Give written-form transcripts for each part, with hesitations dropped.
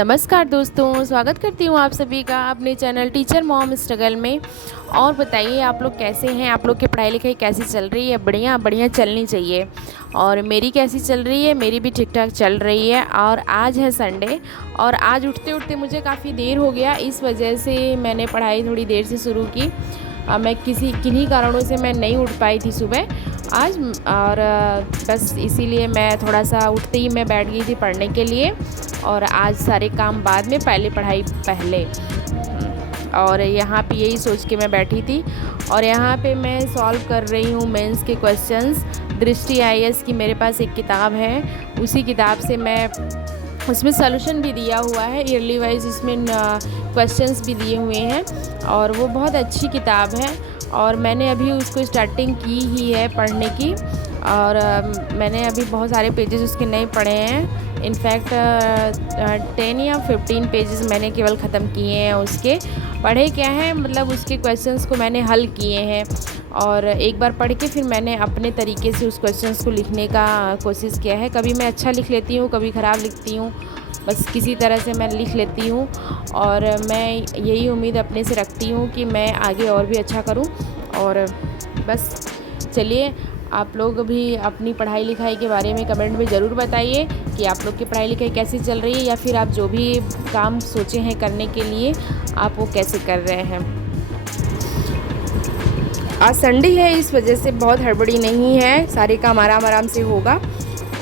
नमस्कार दोस्तों, स्वागत करती हूँ आप सभी का अपने चैनल टीचर मॉम स्ट्रगल में। और बताइए आप लोग कैसे हैं, आप लोग की पढ़ाई लिखाई कैसी चल रही है। बढ़िया बढ़िया चलनी चाहिए। और मेरी कैसी चल रही है, मेरी भी ठीक ठाक चल रही है। और आज है संडे और आज उठते उठते मुझे काफ़ी देर हो गया, इस वजह से मैंने पढ़ाई थोड़ी देर से शुरू की। मैं किन्हीं कारणों से मैं नहीं उठ पाई थी सुबह आज, और बस इसीलिए मैं थोड़ा सा उठते ही मैं बैठ गई थी पढ़ने के लिए। और आज सारे काम बाद में, पहले पढ़ाई पहले। और यहाँ पे यही सोच के मैं बैठी थी और यहाँ पे मैं सॉल्व कर रही हूँ मेंस के क्वेश्चंस। दृष्टि आईएएस की मेरे पास एक किताब है, उसी किताब से मैं, उसमें सॉल्यूशन भी दिया हुआ है ईयरली वाइज, इसमें क्वेश्चंस भी दिए हुए हैं और वो बहुत अच्छी किताब है। और मैंने अभी उसको स्टार्टिंग की ही है पढ़ने की। और मैंने अभी बहुत सारे पेजेस उसके नहीं पढ़े हैं। इनफैक्ट 10 या 15 पेजेस मैंने केवल ख़त्म किए हैं उसके। पढ़े क्या है, मतलब उसके क्वेश्चंस को मैंने हल किए हैं और एक बार पढ़ के फिर मैंने अपने तरीके से उस क्वेश्चंस को लिखने का कोशिश किया है। कभी मैं अच्छा लिख लेती हूँ, कभी ख़राब लिखती हूँ, बस किसी तरह से मैं लिख लेती हूँ। और मैं यही उम्मीद अपने से रखती हूँ कि मैं आगे और भी अच्छा करूँ। और बस चलिए, आप लोग भी अपनी पढ़ाई लिखाई के बारे में कमेंट में ज़रूर बताइए कि आप लोग की पढ़ाई लिखाई कैसी चल रही है, या फिर आप जो भी काम सोचे हैं करने के लिए आप वो कैसे कर रहे हैं। आज संडे है, इस वजह से बहुत हड़बड़ी नहीं है, सारे काम आराम आराम से होगा।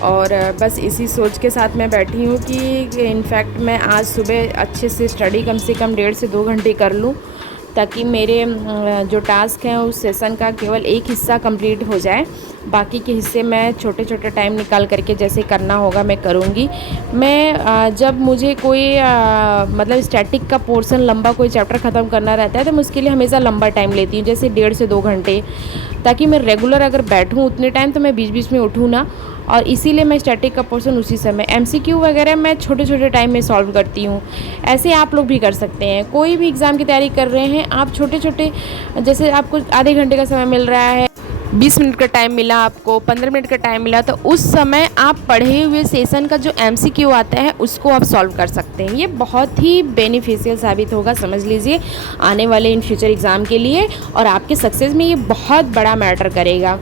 और बस इसी सोच के साथ मैं बैठी हूँ कि इनफैक्ट मैं आज सुबह अच्छे से स्टडी कम से कम 1.5 से 2 घंटे कर लूँ, ताकि मेरे जो टास्क हैं उस सेशन का केवल एक हिस्सा कंप्लीट हो जाए। बाकी के हिस्से मैं छोटे छोटे टाइम निकाल करके जैसे करना होगा मैं करूँगी। मैं जब मुझे कोई मतलब स्टैटिक का पोर्शन लंबा कोई चैप्टर ख़त्म करना रहता है तो मैं उसके लिए हमेशा लंबा टाइम लेती हूँ, जैसे 1.5 से 2 घंटे, ताकि मैं रेगुलर अगर बैठूँ उतने टाइम तो मैं बीच बीच में उठूँ ना। और इसीलिए मैं स्टैटिक का पोर्शन उसी समय, एमसीक्यू वगैरह मैं छोटे छोटे टाइम में सॉल्व करती हूँ। ऐसे आप लोग भी कर सकते हैं, कोई भी एग्ज़ाम की तैयारी कर रहे हैं आप छोटे छोटे, जैसे आपको आधे घंटे का समय मिल रहा है, 20 मिनट का टाइम मिला, आपको 15 मिनट का टाइम मिला, तो उस समय आप पढ़े हुए सेशन का जो एमसीक्यू आता है उसको आप सॉल्व कर सकते हैं। ये बहुत ही बेनिफिशियल साबित होगा, समझ लीजिए, आने वाले इन फ्यूचर एग्ज़ाम के लिए, और आपके सक्सेस में ये बहुत बड़ा मैटर करेगा।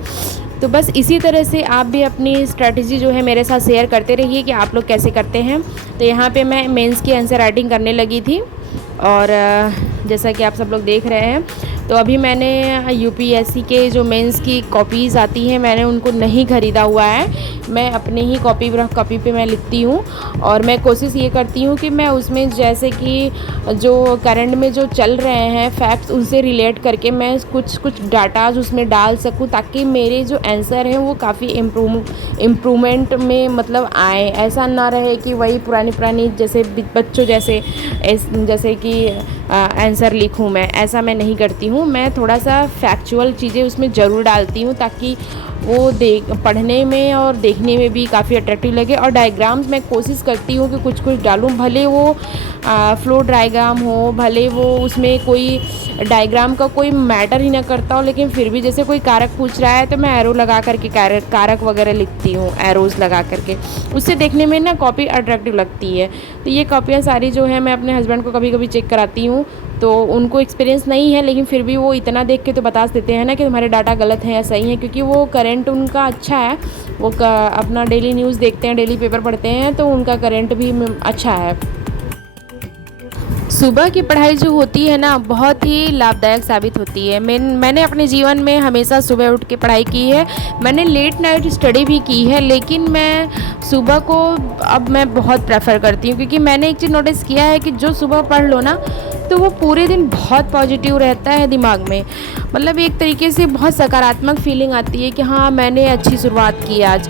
तो बस इसी तरह से आप भी अपनी स्ट्रैटेजी जो है मेरे साथ शेयर करते रहिए कि आप लोग कैसे करते हैं। तो यहाँ पे मैं मेंस की आंसर राइटिंग करने लगी थी और जैसा कि आप सब लोग देख रहे हैं, तो अभी मैंने यूपीएससी के जो मेंस की कॉपीज़ आती हैं मैंने उनको नहीं ख़रीदा हुआ है। मैं अपने ही कॉपी पे मैं लिखती हूँ और मैं कोशिश ये करती हूँ कि मैं उसमें जैसे कि जो करंट में जो चल रहे हैं फैक्ट्स उनसे रिलेट करके मैं कुछ डाटाज उसमें डाल सकूँ, ताकि मेरे जो आंसर हैं वो काफ़ी इम्प्रूवमेंट में मतलब आए। ऐसा ना रहे कि वही पुरानी जैसे बच्चों जैसे कि आंसर लिखूँ, मैं ऐसा मैं नहीं करती हूँ। मैं थोड़ा सा फैक्चुअल चीज़ें उसमें ज़रूर डालती हूँ, ताकि वो पढ़ने में और देखने में भी काफ़ी अट्रैक्टिव लगे। और डायग्राम्स मैं कोशिश करती हूँ कि कुछ डालूँ, भले वो फ्लो डायग्राम हो, भले वो उसमें कोई डायग्राम का कोई मैटर ही ना करता हो, लेकिन फिर भी जैसे कोई कारक पूछ रहा है तो मैं एरो लगा करके कारक वगैरह लिखती हूँ, एरोज़ लगा करके, उससे देखने में ना कॉपी अट्रैक्टिव लगती है। तो ये कॉपियाँ सारी जो है मैं अपने हस्बैंड को कभी कभी चेक कराती हूँ, तो उनको एक्सपीरियंस नहीं है, लेकिन फिर भी वो इतना देख के तो बता देते हैं ना कि तुम्हारे डाटा गलत हैं या सही है, क्योंकि वो करंट उनका अच्छा है। वो अपना डेली न्यूज़ देखते हैं, डेली पेपर पढ़ते हैं, तो उनका करंट भी अच्छा है। सुबह की पढ़ाई जो होती है ना बहुत ही लाभदायक साबित होती है। मैंने अपने जीवन में हमेशा सुबह उठ के पढ़ाई की है। मैंने लेट नाइट स्टडी भी की है, लेकिन मैं सुबह को अब मैं बहुत प्रेफर करती हूँ, क्योंकि मैंने एक चीज़ नोटिस किया है कि जो सुबह पढ़ लो ना तो वो पूरे दिन बहुत पॉजिटिव रहता है दिमाग में। मतलब एक तरीके से बहुत सकारात्मक फीलिंग आती है कि हाँ मैंने अच्छी शुरुआत की आज।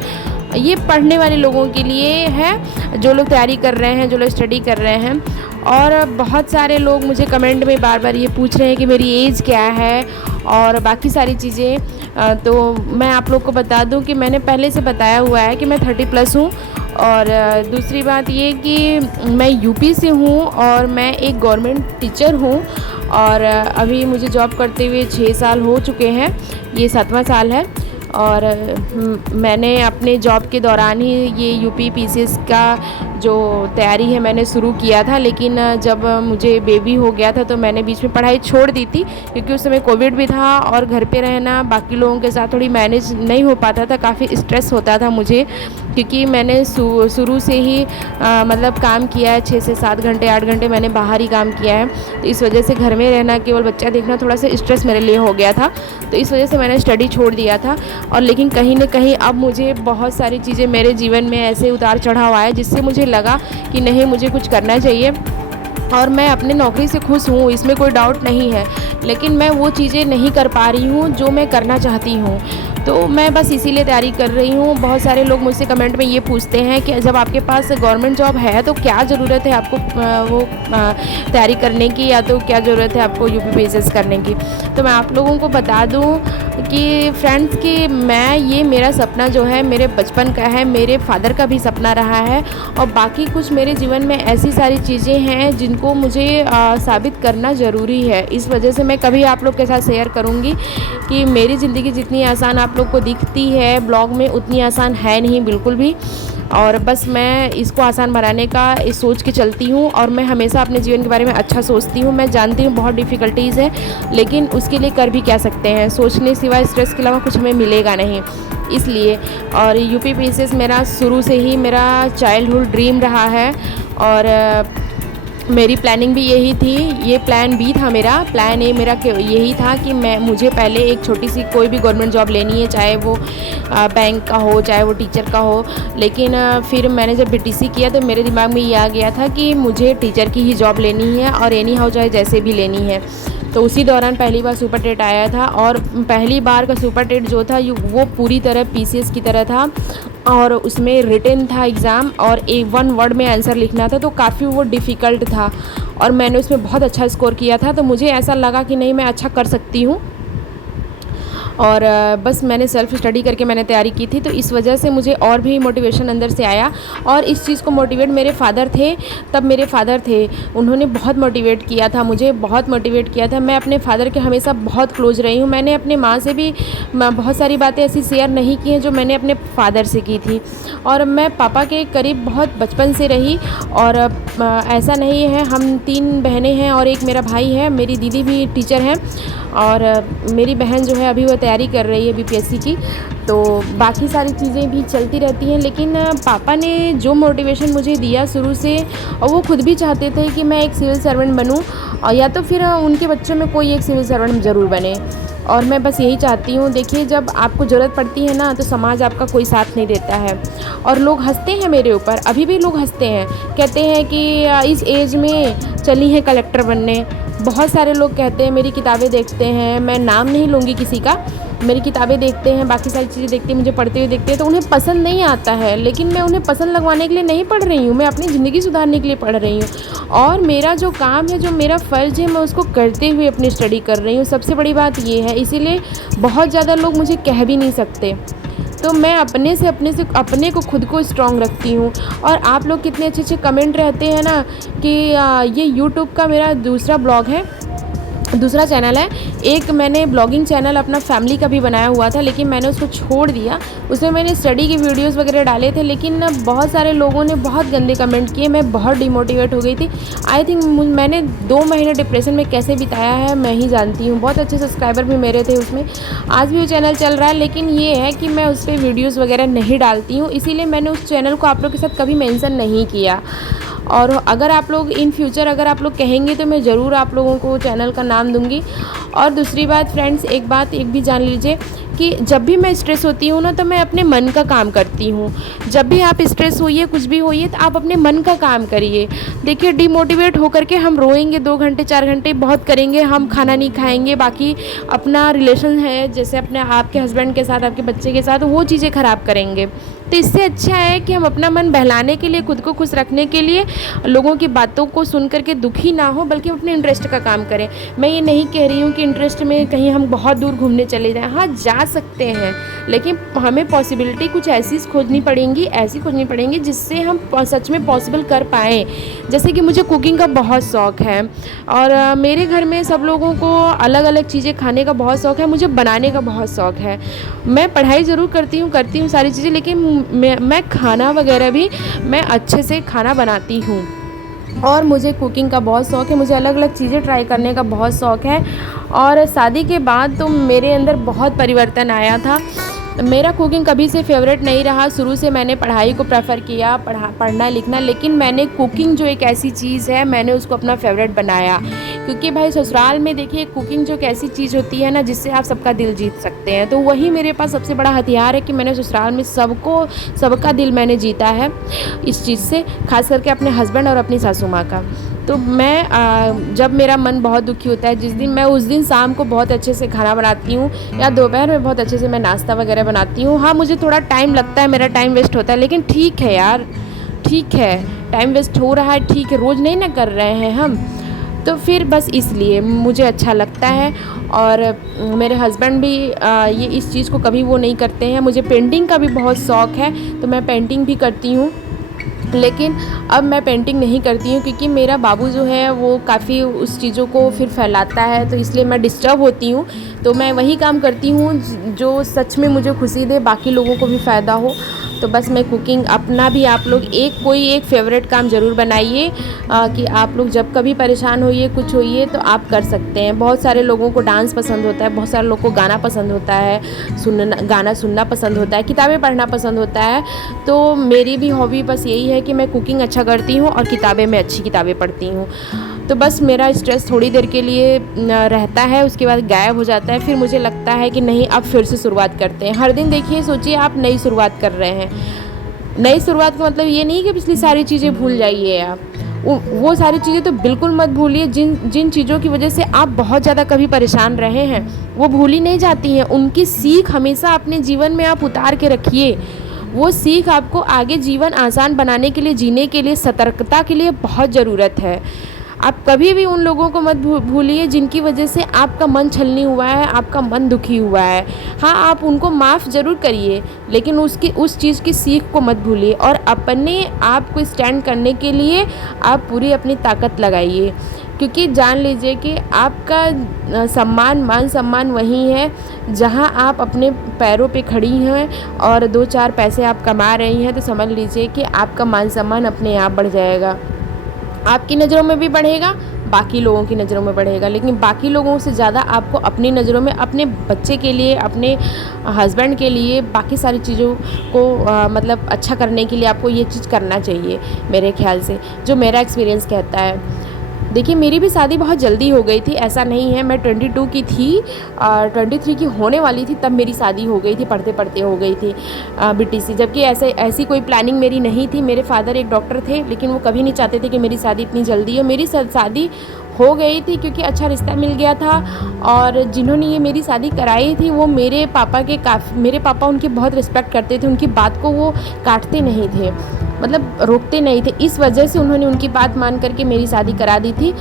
ये पढ़ने वाले लोगों के लिए है, जो लोग तैयारी कर रहे हैं, जो लोग स्टडी कर रहे हैं। और बहुत सारे लोग मुझे कमेंट में बार बार ये पूछ रहे हैं कि मेरी एज क्या है और बाकी सारी चीज़ें। तो मैं आप लोग को बता दूं कि मैंने पहले से बताया हुआ है कि मैं 30+ हूँ। और दूसरी बात ये कि मैं यूपी से हूँ और मैं एक गवर्नमेंट टीचर हूँ, और अभी मुझे जॉब करते हुए 6 साल हो चुके हैं, ये 7वां साल है। और मैंने अपने जॉब के दौरान ही ये यूपी पीसीएस का जो तैयारी है मैंने शुरू किया था, लेकिन जब मुझे बेबी हो गया था तो मैंने बीच में पढ़ाई छोड़ दी थी, क्योंकि उस समय कोविड भी था और घर पे रहना बाकी लोगों के साथ थोड़ी मैनेज नहीं हो पाता था, काफ़ी स्ट्रेस होता था मुझे, क्योंकि मैंने शुरू से ही मतलब काम किया है 6 से 7 घंटे 8 घंटे मैंने बाहर ही काम किया है। तो इस वजह से घर में रहना, केवल बच्चा देखना थोड़ा सा स्ट्रेस मेरे लिए हो गया था, तो इस वजह से मैंने स्टडी छोड़ दिया था। और लेकिन कहीं ना कहीं अब मुझे बहुत सारी चीज़ें मेरे जीवन में ऐसे उतार चढ़ाव आए जिससे मुझे लगा कि नहीं, मुझे कुछ करना चाहिए। और मैं अपने नौकरी से खुश हूँ, इसमें कोई डाउट नहीं है, लेकिन मैं वो चीज़ें नहीं कर पा रही हूँ जो मैं करना चाहती हूँ। तो मैं बस इसीलिए तैयारी कर रही हूँ। बहुत सारे लोग मुझसे कमेंट में ये पूछते हैं कि जब आपके पास गवर्नमेंट जॉब है तो क्या ज़रूरत है आपको वो तैयारी करने की, या तो क्या ज़रूरत है आपको यूपी पीसीएस करने की। तो मैं आप लोगों को बता दूँ कि फ्रेंड्स कि ये मेरा सपना जो है मेरे बचपन का है, मेरे फादर का भी सपना रहा है, और बाकी कुछ मेरे जीवन में ऐसी सारी चीज़ें हैं जिनको मुझे साबित करना ज़रूरी है। इस वजह से मैं कभी आप लोग के साथ शेयर करूँगी कि मेरी ज़िंदगी जितनी आसान आप लोग को दिखती है ब्लॉग में, उतनी आसान है नहीं बिल्कुल भी। और बस मैं इसको आसान बनाने का सोच के चलती हूँ, और मैं हमेशा अपने जीवन के बारे में अच्छा सोचती हूँ। मैं जानती हूँ बहुत डिफ़िकल्टीज़ है, लेकिन उसके लिए कर भी क्या सकते हैं, सोचने सिवाय स्ट्रेस के अलावा कुछ हमें मिलेगा नहीं, इसलिए। और यूपी पीसीएस मेरा शुरू से ही मेरा चाइल्डहुड ड्रीम रहा है, और मेरी प्लानिंग भी यही थी, ये प्लान बी था मेरा। प्लान ए मेरा यही था कि मुझे पहले एक छोटी सी कोई भी गवर्नमेंट जॉब लेनी है, चाहे वो बैंक का हो, चाहे वो टीचर का हो। लेकिन फिर मैंने जब बीटीसी किया तो मेरे दिमाग में ये आ गया था कि मुझे टीचर की ही जॉब लेनी है, और एनी हाउ चाहे जैसे भी लेनी है। तो उसी दौरान पहली बार सुपर टेट आया था, और पहली बार का सुपर टेट जो था वो पूरी तरह पीसीएस की तरह था, और उसमें रिटन था एग्ज़ाम, और एक 1 वर्ड में आंसर लिखना था, तो काफ़ी वो डिफ़िकल्ट था, और मैंने उसमें बहुत अच्छा स्कोर किया था। तो मुझे ऐसा लगा कि नहीं, मैं अच्छा कर सकती हूँ, और बस मैंने सेल्फ़ स्टडी करके मैंने तैयारी की थी। तो इस वजह से मुझे और भी मोटिवेशन अंदर से आया, और इस चीज़ को मोटिवेट मेरे फ़ादर थे, तब मेरे फ़ादर थे, उन्होंने बहुत मोटिवेट किया था, मुझे बहुत मोटिवेट किया था। मैं अपने फ़ादर के हमेशा बहुत क्लोज रही हूँ। मैंने अपने माँ से भी बहुत सारी बातें ऐसी शेयर नहीं की हैं जो मैंने अपने फ़ादर से की थी, और मैं पापा के करीब बहुत बचपन से रही। और ऐसा नहीं है, हम 3 बहनें हैं और एक मेरा भाई है, मेरी दीदी भी टीचर हैं, और मेरी बहन जो है अभी वो तैयारी कर रही है बीपीएससी की। तो बाकी सारी चीज़ें भी चलती रहती हैं, लेकिन पापा ने जो मोटिवेशन मुझे दिया शुरू से, और वो खुद भी चाहते थे कि मैं एक सिविल सर्वेंट बनूं, और या तो फिर उनके बच्चों में कोई एक सिविल सर्वेंट ज़रूर बने। और मैं बस यही चाहती हूँ। देखिए, जब आपको ज़रूरत पड़ती है ना, तो समाज आपका कोई साथ नहीं देता है, और लोग हंसते हैं मेरे ऊपर, अभी भी लोग हंसते हैं, कहते हैं कि इस एज में चली है कलेक्टर बनने। बहुत सारे लोग कहते हैं, मेरी किताबें देखते हैं, मैं नाम नहीं लूँगी किसी का, मेरी किताबें देखते हैं, बाकी सारी चीज़ें देखते हैं, मुझे पढ़ते हुए देखते हैं, तो उन्हें पसंद नहीं आता है। लेकिन मैं उन्हें पसंद लगवाने के लिए नहीं पढ़ रही हूँ, मैं अपनी ज़िंदगी सुधारने के लिए पढ़ रही हूँ, और मेरा जो काम है, जो मेरा फ़र्ज़ है, मैं उसको करते हुए अपनी स्टडी कर रही हूँ। सबसे बड़ी बात ये है, इसीलिए बहुत ज़्यादा लोग मुझे कह भी नहीं सकते। तो मैं अपने को खुद को स्ट्रॉन्ग रखती हूँ। और आप लोग कितने अच्छे अच्छे कमेंट रहते हैं ना कि ये यूट्यूब का मेरा दूसरा चैनल है। एक मैंने ब्लॉगिंग चैनल अपना फैमिली का भी बनाया हुआ था, लेकिन मैंने उसको छोड़ दिया। उसमें मैंने स्टडी की वीडियोस वगैरह डाले थे, लेकिन बहुत सारे लोगों ने बहुत गंदे कमेंट किए, मैं बहुत डिमोटिवेट हो गई थी। आई थिंक मैंने 2 महीने डिप्रेशन में कैसे बिताया है मैं ही जानती हूँ। बहुत अच्छे सब्सक्राइबर भी मेरे थे उसमें, आज भी वो चैनल चल रहा है, लेकिन ये है कि मैं उस पर वीडियोज़ वगैरह नहीं डालती हूँ, इसीलिए मैंने उस चैनल को आप लोग के साथ कभी मेंशन नहीं किया। और अगर आप लोग इन फ्यूचर अगर आप लोग कहेंगे तो मैं ज़रूर आप लोगों को चैनल का नाम दूंगी। और दूसरी बात फ्रेंड्स, एक भी जान लीजिए कि जब भी मैं स्ट्रेस होती हूँ ना, तो मैं अपने मन का काम करती हूँ। जब भी आप स्ट्रेस होइए, कुछ भी होइए, तो आप अपने मन का काम करिए। देखिए, डिमोटिवेट होकर के हम रोएंगे 2 घंटे 4 घंटे बहुत करेंगे, हम खाना नहीं खाएंगे, बाकी अपना रिलेशन है जैसे अपने आपके हस्बैंड के साथ, आपके बच्चे के साथ, वो चीज़ें ख़राब करेंगे। तो इससे अच्छा है कि हम अपना मन बहलाने के लिए, खुद को खुश रखने के लिए लोगों की बातों को सुन कर के दुखी ना हो, बल्कि अपने इंटरेस्ट का काम करें। मैं ये नहीं कह रही हूँ कि इंटरेस्ट में कहीं हम बहुत दूर घूमने चले जाएँ, हाँ जा सकते हैं, लेकिन हमें पॉसिबिलिटी कुछ ऐसी खोजनी पड़ेंगी जिससे हम सच में पॉसिबल कर पाएँ। जैसे कि मुझे कुकिंग का बहुत शौक़ है और मेरे घर में सब लोगों को अलग अलग चीज़ें खाने का बहुत शौक़ है, मुझे बनाने का बहुत शौक़ है। मैं पढ़ाई ज़रूर करती हूँ सारी चीज़ें, लेकिन मैं खाना वगैरह भी मैं अच्छे से खाना बनाती हूँ और मुझे कुकिंग का बहुत शौक़ है। मुझे अलग अलग चीज़ें ट्राई करने का बहुत शौक़ है और शादी के बाद तो मेरे अंदर बहुत परिवर्तन आया था। मेरा कुकिंग कभी से फेवरेट नहीं रहा, शुरू से मैंने पढ़ाई को प्रेफर किया, पढ़ना लिखना, लेकिन मैंने कुकिंग जो एक ऐसी चीज़ है मैंने उसको अपना फेवरेट बनाया। क्योंकि भाई ससुराल में देखिए कुकिंग जो एक ऐसी चीज़ होती है ना जिससे आप सबका दिल जीत सकते हैं, तो वही मेरे पास सबसे बड़ा हथियार है कि मैंने ससुराल में सबका दिल मैंने जीता है इस चीज़ से, खास करके अपने हस्बैंड और अपनी सासू माँ का। तो मैं जब मेरा मन बहुत दुखी होता है मैं उस दिन शाम को बहुत अच्छे से खाना बनाती हूँ या दोपहर में बहुत अच्छे से मैं नाश्ता वगैरह बनाती हूँ। हाँ मुझे थोड़ा टाइम लगता है, मेरा टाइम वेस्ट होता है, लेकिन ठीक है यार, ठीक है, टाइम वेस्ट हो रहा है, ठीक है, रोज़ नहीं ना कर रहे हैं हम, तो फिर बस इसलिए मुझे अच्छा लगता है। और मेरे हस्बैंड भी ये इस चीज़ को कभी वो नहीं करते हैं। मुझे पेंटिंग का भी बहुत शौक़ है, तो मैं पेंटिंग भी करती हूँ, लेकिन अब मैं पेंटिंग नहीं करती हूँ क्योंकि मेरा बाबू जो है वो काफ़ी उस चीज़ों को फिर फैलाता है, तो इसलिए मैं डिस्टर्ब होती हूँ। तो मैं वही काम करती हूँ जो सच में मुझे खुशी दे, बाकी लोगों को भी फ़ायदा हो। तो बस मैं कुकिंग अपना भी, आप लोग कोई एक फ़ेवरेट काम ज़रूर बनाइए कि आप लोग जब कभी परेशान होइए, कुछ होइए तो आप कर सकते हैं। बहुत सारे लोगों को डांस पसंद होता है, बहुत सारे लोगों को गाना पसंद होता है, गाना सुनना पसंद होता है, किताबें पढ़ना पसंद होता है। तो मेरी भी हॉबी बस यही है कि मैं कुकिंग अच्छा करती हूँ और मैं अच्छी किताबें पढ़ती हूँ। तो बस मेरा स्ट्रेस थोड़ी देर के लिए रहता है, उसके बाद गायब हो जाता है। फिर मुझे लगता है कि नहीं, अब फिर से शुरुआत करते हैं। हर दिन देखिए, सोचिए आप नई शुरुआत कर रहे हैं। नई शुरुआत का मतलब ये नहीं कि पिछली सारी चीज़ें भूल जाइए आप, वो सारी चीज़ें तो बिल्कुल मत भूलिए। जिन चीज़ों की वजह से आप बहुत ज़्यादा कभी परेशान रहे हैं वो भूली नहीं जाती हैं। उनकी सीख हमेशा अपने जीवन में आप उतार के रखिए। वो सीख आपको आगे जीवन आसान बनाने के लिए, जीने के लिए, सतर्कता के लिए बहुत ज़रूरत है। आप कभी भी उन लोगों को मत भूलिए जिनकी वजह से आपका मन छलनी हुआ है, आपका मन दुखी हुआ है। हाँ, आप उनको माफ़ ज़रूर करिए, लेकिन उस चीज़ की सीख को मत भूलिए और अपने आप को स्टैंड करने के लिए आप पूरी अपनी ताकत लगाइए। क्योंकि जान लीजिए कि आपका मान सम्मान वहीं है जहां आप अपने पैरों पे खड़ी हैं और 2-4 पैसे आप कमा रही हैं, तो समझ लीजिए कि आपका मान सम्मान अपने आप बढ़ जाएगा। आपकी नज़रों में भी बढ़ेगा, बाकी लोगों की नज़रों में बढ़ेगा, लेकिन बाकी लोगों से ज़्यादा आपको अपनी नज़रों में, अपने बच्चे के लिए, अपने हस्बैंड के लिए, बाकी सारी चीज़ों को मतलब अच्छा करने के लिए आपको ये चीज़ करना चाहिए मेरे ख़्याल से, जो मेरा एक्सपीरियंस कहता है। देखिए, मेरी भी शादी बहुत जल्दी हो गई थी, ऐसा नहीं है। मैं 22 की थी और 23 की होने वाली थी तब मेरी शादी हो गई थी, पढ़ते पढ़ते हो गई थी BTC। जबकि ऐसी कोई प्लानिंग मेरी नहीं थी। मेरे फादर एक डॉक्टर थे, लेकिन वो कभी नहीं चाहते थे कि मेरी शादी इतनी जल्दी हो। मेरी शादी हो गई थी क्योंकि अच्छा रिश्ता मिल गया था, और जिन्होंने ये मेरी शादी कराई थी वो मेरे पापा उनकी बहुत रिस्पेक्ट करते थे, उनकी बात को वो काटते नहीं थे, मतलब रोकते नहीं थे। इस वजह से उन्होंने उनकी बात मान करके मेरी शादी करा दी थी।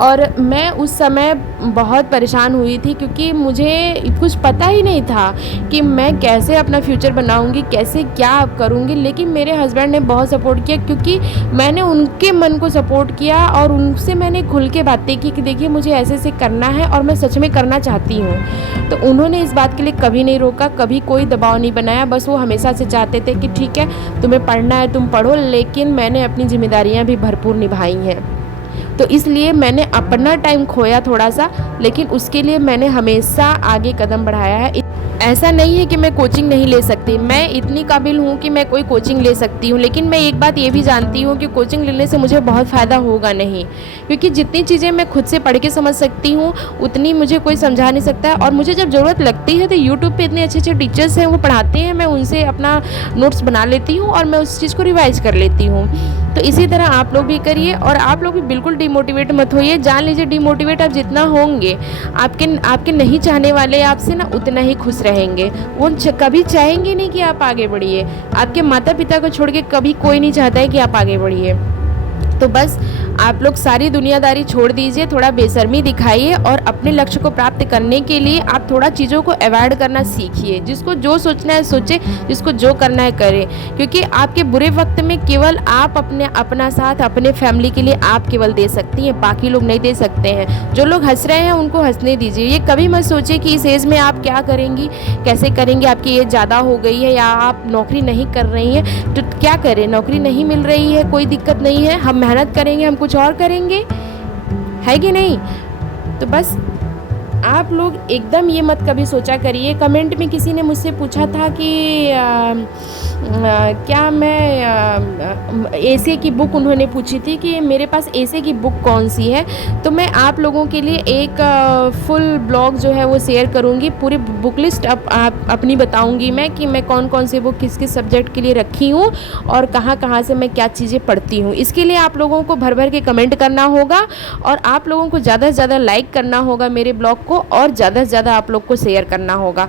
और मैं उस समय बहुत परेशान हुई थी क्योंकि मुझे कुछ पता ही नहीं था कि मैं कैसे अपना फ्यूचर बनाऊंगी, कैसे क्या करूंगी। लेकिन मेरे हस्बैंड ने बहुत सपोर्ट किया क्योंकि मैंने उनके मन को सपोर्ट किया और उनसे मैंने खुल के बातें की कि देखिए मुझे ऐसे ऐसे करना है और मैं सच में करना चाहती हूँ। तो उन्होंने इस बात के लिए कभी नहीं रोका, कभी कोई दबाव नहीं बनाया। बस वो हमेशा से चाहते थे कि ठीक है, तुम्हें पढ़ना है तुम पढ़ो, लेकिन मैंने अपनी जिम्मेदारियां भी भरपूर निभाई हैं। तो इसलिए मैंने अपना टाइम खोया थोड़ा सा, लेकिन उसके लिए मैंने हमेशा आगे कदम बढ़ाया है। ऐसा नहीं है कि मैं कोचिंग नहीं ले सकती, मैं इतनी काबिल हूँ कि मैं कोई कोचिंग ले सकती हूँ। लेकिन मैं एक बात ये भी जानती हूँ कि कोचिंग लेने से मुझे बहुत फ़ायदा होगा नहीं, क्योंकि जितनी चीज़ें मैं खुद से पढ़ के समझ सकती हूँ उतनी मुझे कोई समझा नहीं सकता है। और मुझे जब ज़रूरत लगती है तो यूट्यूब पे इतने अच्छे अच्छे टीचर्स हैं, वो पढ़ाते हैं, मैं उनसे अपना नोट्स बना लेती हूँ और मैं उस चीज़ को रिवाइज़ कर लेती हूँ। तो इसी तरह आप लोग भी करिए, और आप लोग भी बिल्कुल डिमोटिवेट मत होइए। जान लीजिए डिमोटिवेट आप जितना होंगे, आपके नहीं चाहने वाले आपसे ना उतना ही खुश रहेंगे। वो कभी चाहेंगे नहीं कि आप आगे बढ़िए। आपके माता पिता को छोड़ के कभी कोई नहीं चाहता है कि आप आगे बढ़िए। तो बस आप लोग सारी दुनियादारी छोड़ दीजिए, थोड़ा बेशर्मी दिखाइए और अपने लक्ष्य को प्राप्त करने के लिए आप थोड़ा चीज़ों को अवॉइड करना सीखिए। जिसको जो सोचना है सोचे, जिसको जो करना है करे, क्योंकि आपके बुरे वक्त में केवल आप अपना साथ अपने फैमिली के लिए आप केवल दे सकती हैं, बाकी लोग नहीं दे सकते हैं। जो लोग हंस रहे हैं उनको हंसने दीजिए। ये कभी मत सोचिए कि इस एज में आप क्या करेंगी, कैसे करेंगी, आपकी एज ज़्यादा हो गई है या आप नौकरी नहीं कर रही हैं तो क्या करें, नौकरी नहीं मिल रही है कोई दिक्कत नहीं है, हम मेहनत करेंगे, हम कुछ और करेंगे, है कि नहीं। तो बस आप लोग एकदम ये मत कभी सोचा करिए। कमेंट में किसी ने मुझसे पूछा था कि क्या मैं एसे की बुक, उन्होंने पूछी थी कि मेरे पास एसे की बुक कौन सी है। तो मैं आप लोगों के लिए एक फुल ब्लॉग जो है वो शेयर करूँगी, पूरी बुक लिस्ट अपनी बताऊँगी मैं कि मैं कौन कौन सी बुक किस किस सब्जेक्ट के लिए रखी हूँ और कहाँ कहाँ से मैं क्या चीज़ें पढ़ती हूँ। इसके लिए आप लोगों को भर भर के कमेंट करना होगा और आप लोगों को ज़्यादा से ज़्यादा लाइक करना होगा मेरे ब्लॉग को और ज़्यादा से ज़्यादा आप लोग को शेयर करना होगा,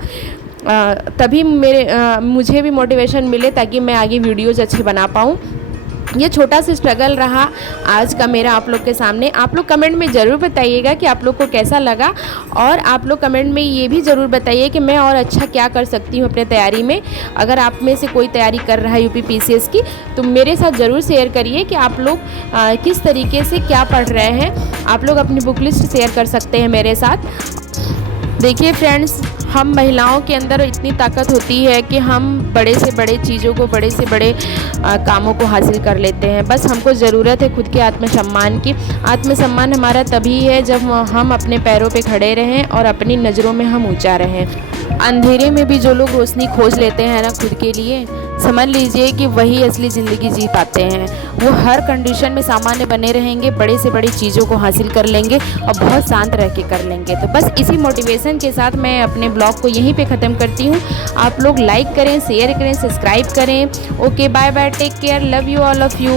तभी मुझे भी मोटिवेशन मिले ताकि मैं आगे वीडियोज़ अच्छे बना पाऊँ। ये छोटा सा स्ट्रगल रहा आज का मेरा आप लोग के सामने। आप लोग कमेंट में ज़रूर बताइएगा कि आप लोग को कैसा लगा और आप लोग कमेंट में ये भी ज़रूर बताइए कि मैं और अच्छा क्या कर सकती हूँ अपने तैयारी में। अगर आप में से कोई तैयारी कर रहा है यूपी पीसीएस की तो मेरे साथ ज़रूर शेयर करिए कि आप लोग किस तरीके से क्या पढ़ रहे हैं। आप लोग अपनी बुक लिस्ट शेयर कर सकते हैं मेरे साथ। देखिए फ्रेंड्स, हम महिलाओं के अंदर इतनी ताकत होती है कि हम बड़े से बड़े चीज़ों को, बड़े से बड़े कामों को हासिल कर लेते हैं। बस हमको ज़रूरत है खुद के आत्मसम्मान की। आत्मसम्मान हमारा तभी है जब हम अपने पैरों पे खड़े रहें और अपनी नज़रों में हम ऊंचा रहें। अंधेरे में भी जो लोग रोशनी खोज लेते हैं ना खुद के लिए, समझ लीजिए कि वही असली ज़िंदगी जी पाते हैं। वो हर कंडीशन में सामान्य बने रहेंगे, बड़े से बड़ी चीज़ों को हासिल कर लेंगे और बहुत शांत रह के कर लेंगे। तो बस इसी मोटिवेशन के साथ मैं अपने ब्लॉग को यहीं पे ख़त्म करती हूँ। आप लोग लाइक करें, शेयर करें, सब्सक्राइब करें। Okay, bye bye, take care, love you all of you.